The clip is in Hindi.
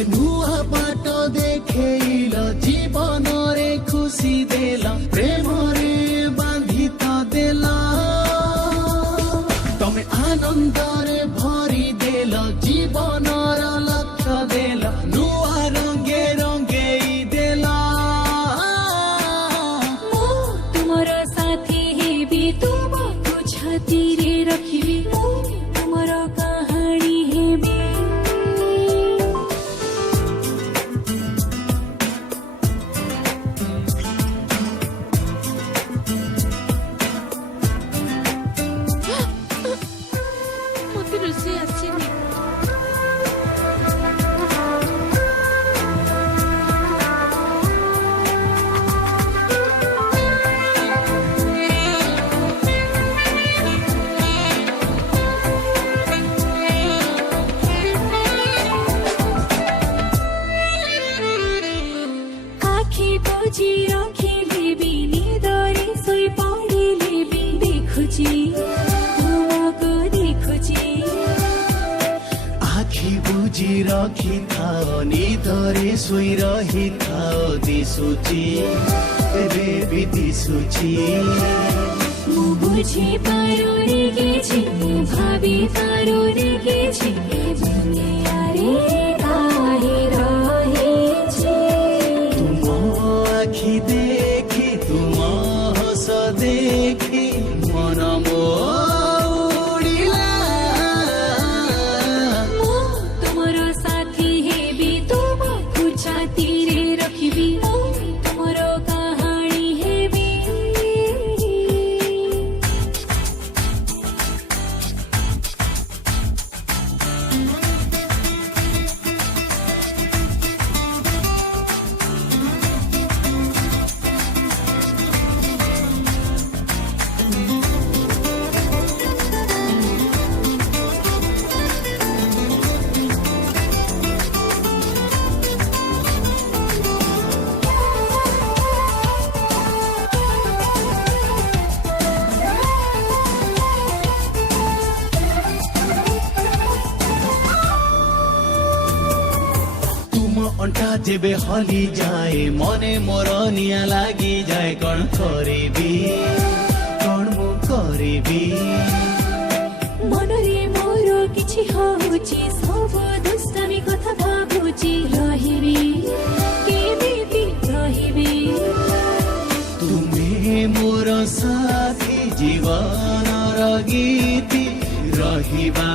मते नुआ बाट देखेइल जीवन रे खुशी देला प्रेम रे बांधी तो देला तमे आनंद रे भरी देल जीवन रा लक्ष्य देला नुआ रंगे रंगे देला तुमर साथी हेबी तुमको छातीरे रखिबी तुमर कहानी हेबी मते रुसी आसीनी आखी बुझी रखिलेबी निदरे सोई पढिलेबी देखुची तुमको देखुची आखी बुझी रखी थाओ निदरे सोई रही थाओ दिसुची बेबी दिसुची मु बुझी पारो रे गेछि मु भाबी पारो रे गेछि दुनिया रे काहे रहेछि तुम आखी देखी तुम हस देखी मन मोड़िला मु तुमर साथी हेबी तुमको छातीरे रखिबी तुमर कहानी हेबी तुम अंटा जेबे हली जाए मने मोर निया लागी जाए कौन करिबी कौन मु करिबी मनरे मोर किछि होउची सब दुष्टामी कथा भाबुची रहिबी केमिति रहिबी तुमे मोर साथी जीवन र गीति रहिबा